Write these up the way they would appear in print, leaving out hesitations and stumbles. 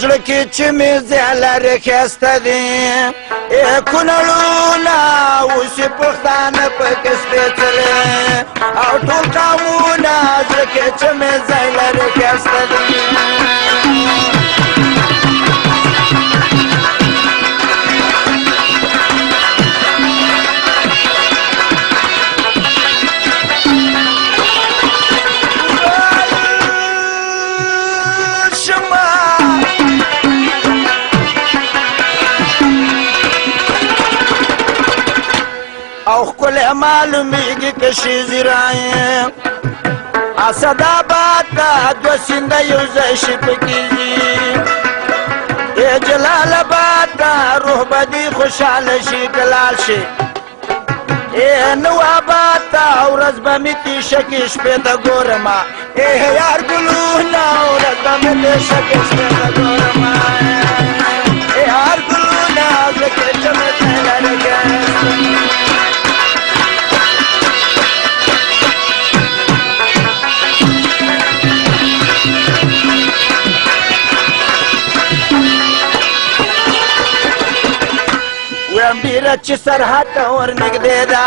زړه کې چې مې زیالرې ښایسته دي کونړونه اوس یې پښتانه پکې سپېڅلي او ټول قومونه زړه کې چې مې زیالرې ښایسته دي او ښکلی معلومیږي که شیزې رایم اسداباد ته دوه سینده یو ځای شي پکې ځي جلال آباد ته روح به دې خوشحاله شي که لاړ شي نواباد ته ورځ به مې تیشه کې شپې ته ګورمه یار ګلونه ورځ به مې تیشه کې شپې ته ګورمه یار ګلونه زړه کې چې مې ځای لرې بیره چې سرحد ته ورنږدې ده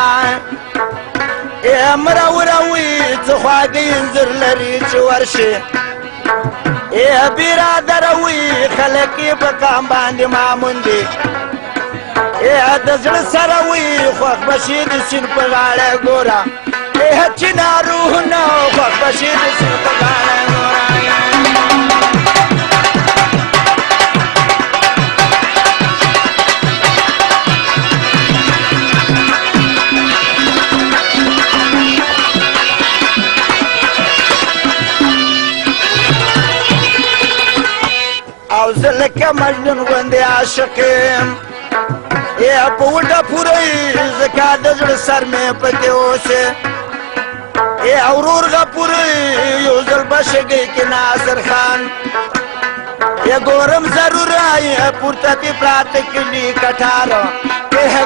مروروي څه خواږه انځر لري چې ورشي برادروي خلک یې په قام باندې مامون دي د زړه سره وي خوښ به شي د سیند په غاړه ګوره چې ناروحونه خوښ به شي د سیند په غاړه ګوره زه لکه مجنون غوندې عاشق یم په وټه پوره ځکه د زړه سر مې پکې اوسې ورور غپوره یو ځل به شګۍ کې ناصر خان ګورم ضروره پورته دې پراته کلي کټاره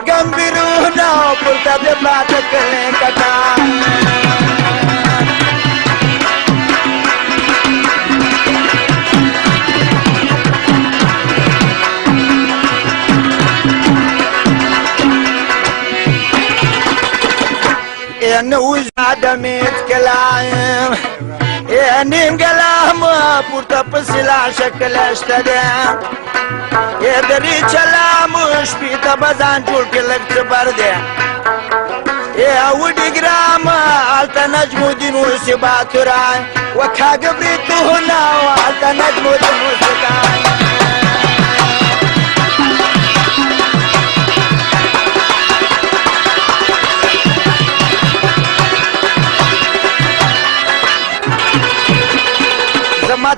ګمبیرونه پورته دې پراته کلي کټاره نوز عدمت كلايم نيم قلام پورته پسې لا شکل شته دی درې چلام شپې ته به ځان جوړ کړي لږ څه بر دی وډي ګرام هلته نجم الدین اوس یې باتوران وکاږه بریتونه هلته نجم الدین اوس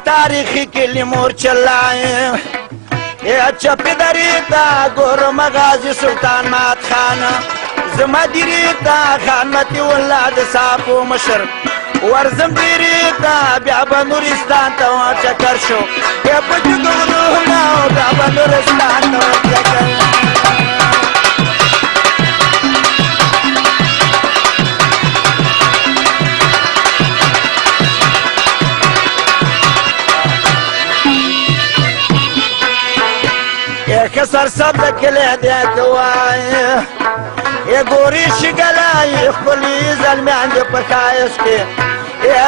تاریخی کلی مورچلایم چپی دریتا گورم غازی سلطان مات خان زما دیریتا خان متی ولاد صاحب مشر ورزم دیریتا بیا به نورستان ته چکر شو بیا په جګړو بیا به نورستان ته چکر سر سب کلی دی کوای ګوري شګلای خپلې زلمیان دې په ښایست کې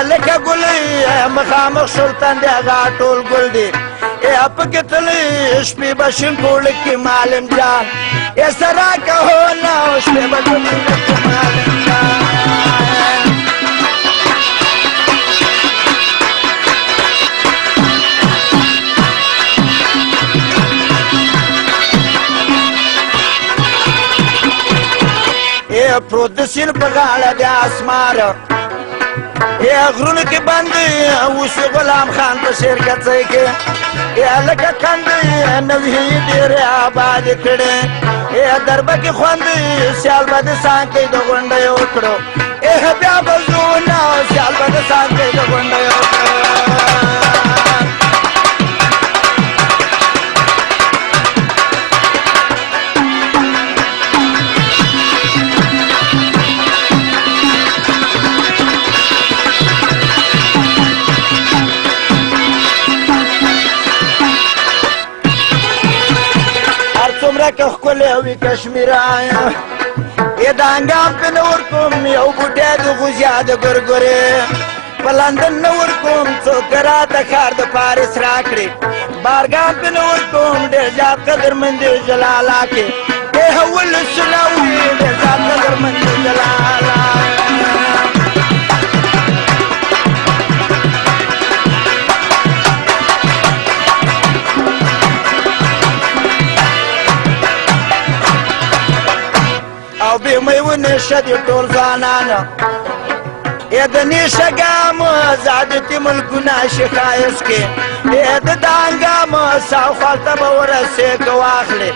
لکه ګلې مخامخ سلطان دی هغه ټول ګل دی پکې تلې شپې به شینکوړ کې معلم جان سره کهونه شپې به معلم جان پروت د سیند په غاړه د اسمار غرونو کې بندي اوس غلام خان په شعر کڅۍ کې لکه کندې نوې ډېرې آباد کړې دربه کې خوندې سیال به د سانکۍ د غونډۍ وکړو بیا به زونه سیال به د سانکۍ د غونډۍ وکړو که ښکلی وي کشمیره ای د انګام پې نه ورکوم یو بوټی د غوزیا د ګرګورې په لندن نه ورکوم څوک راته ښار د پاریس راکړي بارګام پې نه ورکوم ډېر زیات قدرمند دی جلالا کې ای ولسونه وي ډېر زیات قدرمند دی جلالا او بې میونې شه دي ټول ځوانان ای د نیشه ګامه زادتي ملکونه شي ښایست کې ای د دانګامه ساوخواته به ورسې که واخلې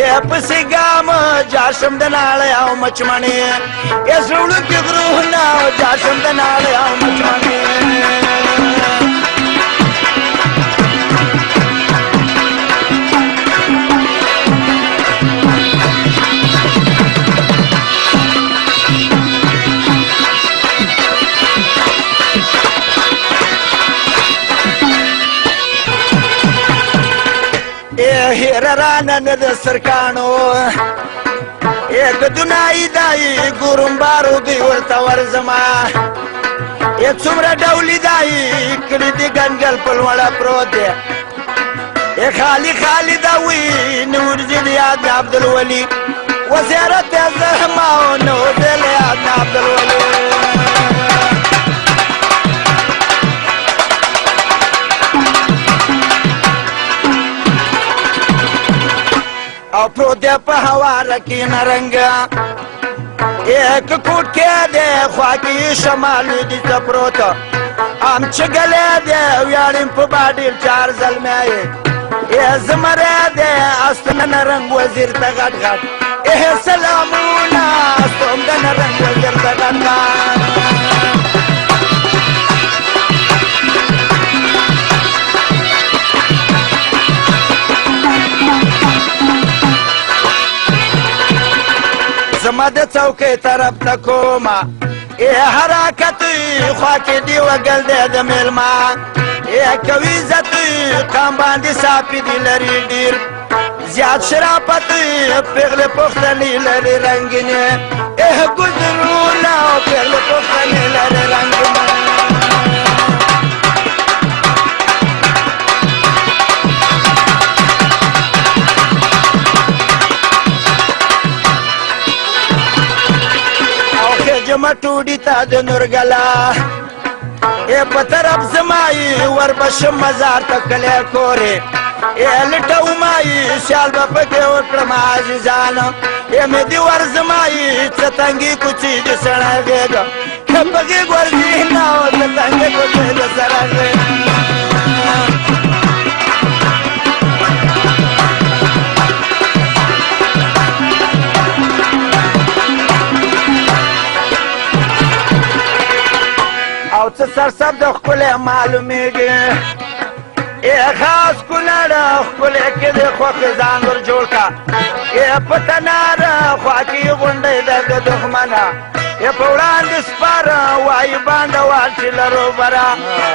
ای پسې ګامه جاشم د ناړۍ او مچمڼې ای زړه وړونکي غرونه او جاشم د ناړۍ او مچمڼې هیره رانه نه د سرکاڼو ای که دنایي دایي ګورم بارو دوی ورته ورځمه ای څومره ډولي دایي کړي دي ګنګل په لوړه پروت دی ای خالي خالي دا وي نه ورځي د یاد د عبدالولي وزیرت یې زحمه او نه وځي له یاد د عبدالولي او پروت دی په هواره کې نرنګه یک کوټ کې دی خوا کې شمال دی ته پروت ام چې ګلی دی ویاړم په باډیر چار زلمی یې زمری دی استنه نرنګ وزیر ته غټ غټ سلامونه استوم د نرنګ وزیر ته غټ غټ زما د څوکۍ طرف ته کومه ای حرکت خوا کې دی وګل دی د میلمه ای کوي عزت قام باندې صافي دي لري ډېر زیات شرافت پېغلې پښتنې لري رنګینې ای ګلدرونه او پېغلې پښتنې لري رنګینې مټوډي ته د نورګلا ای په طرف زمایي وربشم مزار ته کلی کورې ای لټه ومایي سیال به پکې وکړم عزیزانو ای مې دې ور زمایي څه تنګي کوڅې د سړی غېږه په غېږ ورځي نه او څه تنګې کوڅې د سړی غېږه او څه سرسب د ښکلی معلومیږي ای خاص کونړ ښکلی کې د خوښې ځانګړ جوړ کا ای په تناره خوا کې غونډۍ ده د دښمنه ای په وړاندې سپاره وایي بانډه وال چې لرو بره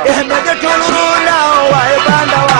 ای مې د ټول ورونه وایي بانډه